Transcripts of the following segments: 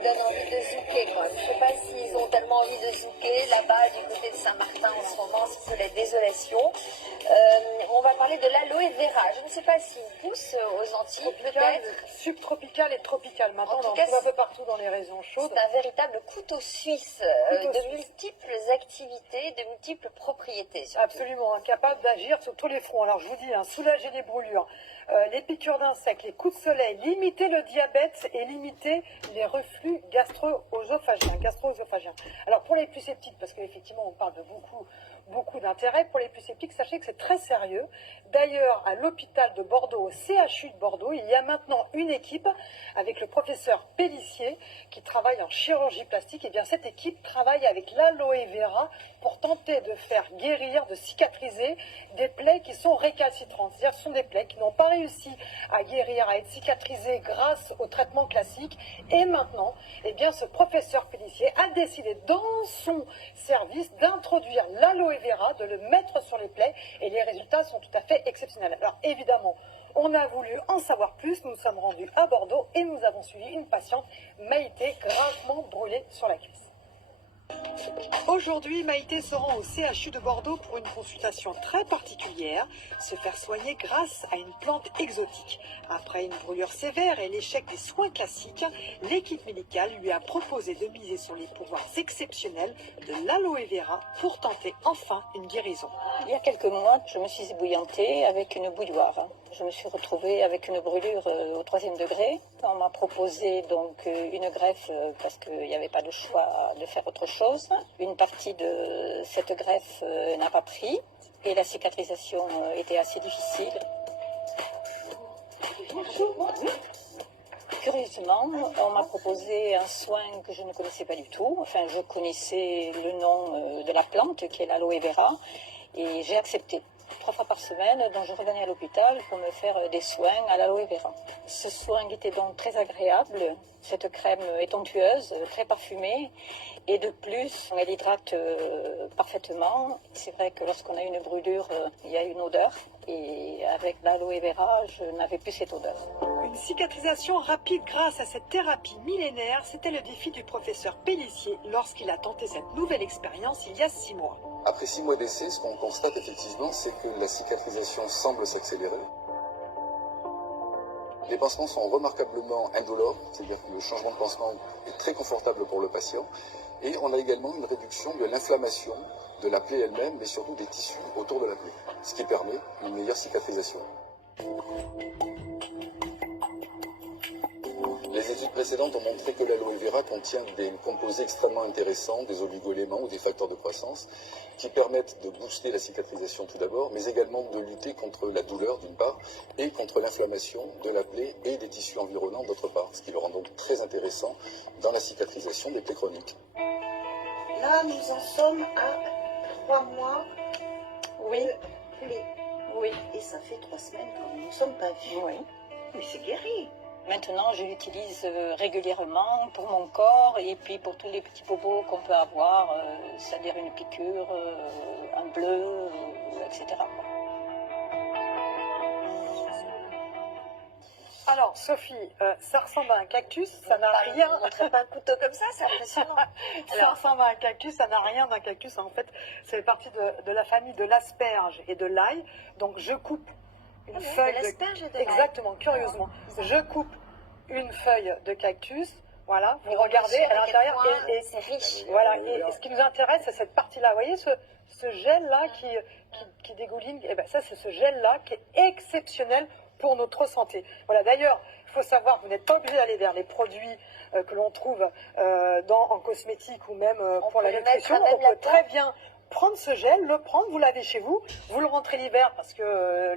Donne envie de zouker, quoi. Je ne sais pas s'ils ont tellement envie de zouker là-bas du côté de Saint-Martin en ce moment, si c'est la désolation. On va parler de l'aloe vera. Je ne sais pas s'il pousse aux Antilles, peut-être. Subtropical et tropical. Maintenant, on en cas, trouve un peu partout dans les régions chaudes. C'est un véritable couteau suisse de multiples activités, de multiples propriétés. Surtout. Absolument, incapable d'agir sur tous les fronts. Alors je vous dis, soulager les brûlures, les piqûres d'insectes, les coups de soleil, limiter le diabète et limiter les reflux gastro-œsophagiens. Alors pour les plus sceptiques, parce qu'effectivement on parle de beaucoup d'intérêt, pour les plus sceptiques, sachez que c'est très sérieux. D'ailleurs, à l'hôpital de Bordeaux, au CHU de Bordeaux, il y a maintenant une équipe avec le professeur Pellissier qui travaille en chirurgie plastique. Et bien cette équipe travaille avec l'aloe vera pour tenter de faire guérir, de cicatriser des plaies qui sont récalcitrantes. C'est-à-dire ce sont des plaies qui n'ont pas réussi à guérir, à être cicatrisées grâce au traitement classique. Et maintenant, eh bien, ce professeur Pellissier a décidé dans son service d'introduire l'aloe vera, de le mettre sur les plaies, et les résultats sont tout à fait exceptionnels. Alors évidemment, on a voulu en savoir plus, nous nous sommes rendus à Bordeaux et nous avons suivi une patiente, Maïté, gravement brûlée sur la cuisse. Aujourd'hui, Maïté se rend au CHU de Bordeaux pour une consultation très particulière, se faire soigner grâce à une plante exotique. Après une brûlure sévère et l'échec des soins classiques, l'équipe médicale lui a proposé de miser sur les pouvoirs exceptionnels de l'aloe vera pour tenter enfin une guérison. Il y a quelques mois, je me suis ébouillantée avec une bouilloire. Je me suis retrouvée avec une brûlure au 3e degré. On m'a proposé donc une greffe parce qu'il n'y avait pas de choix de faire autre chose. Une partie de cette greffe n'a pas pris et la cicatrisation était assez difficile. Curieusement, on m'a proposé un soin que je ne connaissais pas du tout. Enfin, je connaissais le nom de la plante qui est l'aloe vera et j'ai accepté. 3 fois par semaine, donc je revenais à l'hôpital pour me faire des soins à l'aloe vera. Ce soin était donc très agréable. Cette crème est onctueuse, très parfumée et de plus, elle hydrate parfaitement. C'est vrai que lorsqu'on a une brûlure, il y a une odeur et avec l'aloe vera, je n'avais plus cette odeur. Une cicatrisation rapide grâce à cette thérapie millénaire, c'était le défi du professeur Pellissier lorsqu'il a tenté cette nouvelle expérience il y a 6 mois. Après 6 mois d'essai, ce qu'on constate effectivement, c'est que la cicatrisation semble s'accélérer. Les pansements sont remarquablement indolores, c'est-à-dire que le changement de pansement est très confortable pour le patient. Et on a également une réduction de l'inflammation de la plaie elle-même, mais surtout des tissus autour de la plaie, ce qui permet une meilleure cicatrisation. Les études précédentes ont montré que l'aloe vera contient des composés extrêmement intéressants, des oligoéléments ou des facteurs de croissance, qui permettent de booster la cicatrisation tout d'abord, mais également de lutter contre la douleur d'une part, et contre l'inflammation de la plaie et des tissus environnants d'autre part, ce qui le rend donc très intéressant dans la cicatrisation des plaies chroniques. Là, nous en sommes à 3 mois Oui. de plaie. Oui. Et ça fait 3 semaines que nous ne sommes pas vus. Oui. Mais c'est guéri. Maintenant, je l'utilise régulièrement pour mon corps et puis pour tous les petits bobos qu'on peut avoir, c'est-à-dire une piqûre, un bleu, etc. Alors, Sophie, ça ressemble à un cactus, ça n'a rien... On ne montrait pas un couteau comme ça, c'est impressionnant. Ça ressemble à un cactus, ça n'a rien d'un cactus. En fait, c'est partie de la famille de l'asperge et de l'ail. Donc, je coupe une feuille de l'asperge et de l'ail. Exactement, curieusement. Je coupe une feuille de cactus. Voilà, vous Et regardez à l'intérieur et c'est riche. Voilà, et ce qui nous intéresse, c'est cette partie-là. Vous voyez ce gel-là qui dégouline, et ben ça, c'est ce gel-là qui est exceptionnel pour notre santé. Voilà, d'ailleurs, il faut savoir que vous n'êtes pas obligé d'aller vers les produits que l'on trouve en cosmétique ou même pour la nutrition. On peut très bien prendre ce gel, le prendre, vous l'avez chez vous, vous le rentrez l'hiver parce que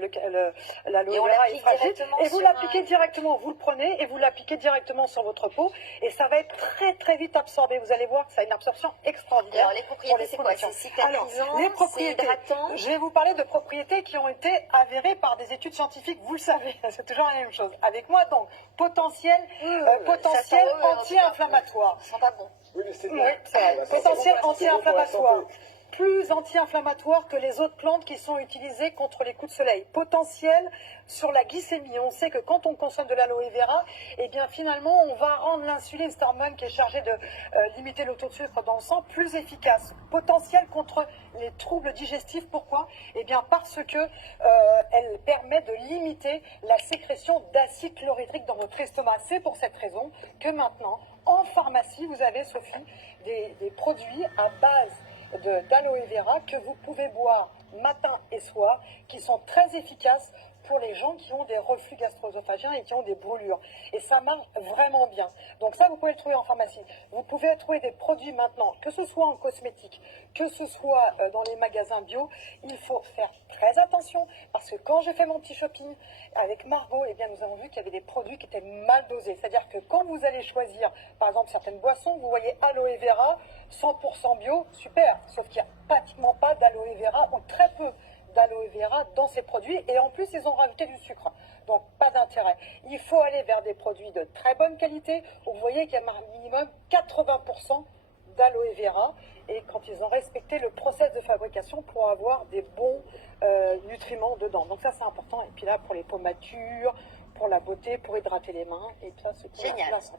l'aloe vera est fragile, et vous l'appliquez directement, vous le prenez et vous l'appliquez directement sur votre peau et ça va être très très vite absorbé. Vous allez voir que ça a une absorption extraordinaire. Alors les propriétés, c'est quoi? C'est cicatrisant, c'est hydratant. Je vais vous parler de propriétés qui ont été avérées par des études scientifiques, vous le savez, c'est toujours la même chose. Avec moi donc, potentiel anti-inflammatoire. Ça sent pas bon. Oui, c'est vrai. Potentiel anti-inflammatoire. plus anti-inflammatoire que les autres plantes qui sont utilisées contre les coups de soleil. Potentiel sur la glycémie. On sait que quand on consomme de l'aloe vera, eh bien finalement on va rendre l'insuline, cette hormone qui est chargée de limiter le taux de sucre dans le sang, plus efficace. Potentiel contre les troubles digestifs. Pourquoi? Eh bien parce que elle permet de limiter la sécrétion d'acide chlorhydrique dans votre estomac. C'est pour cette raison que maintenant, en pharmacie, vous avez, Sophie, des produits à base d'aloe vera que vous pouvez boire matin et soir, qui sont très efficaces pour les gens qui ont des reflux gastro-œsophagiens et qui ont des brûlures. Et ça marche vraiment bien. Donc ça, vous pouvez le trouver en pharmacie. Vous pouvez trouver des produits maintenant, que ce soit en cosmétique, que ce soit dans les magasins bio. Il faut faire très attention parce que quand j'ai fait mon petit shopping avec Margot, eh bien nous avons vu qu'il y avait des produits qui étaient mal dosés. C'est-à-dire que quand vous allez choisir, par exemple, certaines boissons, vous voyez aloe vera, 100% bio, super. Sauf qu'il n'y a pratiquement pas d'aloe vera ou très peu d'aloe vera dans ces produits et en plus ils ont rajouté du sucre, donc pas d'intérêt. Il faut aller vers des produits de très bonne qualité où vous voyez qu'il y a un minimum 80% d'aloe vera et quand ils ont respecté le process de fabrication pour avoir des bons nutriments dedans. Donc ça c'est important. Et puis là pour les pommatures, pour la beauté, pour hydrater les mains et ça c'est pour Génial. la santé.